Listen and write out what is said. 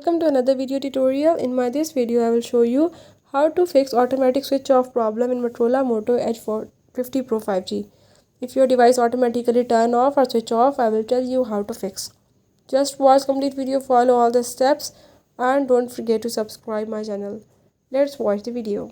Welcome to another video tutorial. In this video I will show you how to fix automatic switch off problem in Motorola Moto Edge 50 Pro 5G. If your device automatically turn off or switch off, I will tell you how to fix. Just watch complete video, follow all the steps and don't forget to subscribe my channel. Let's watch the video.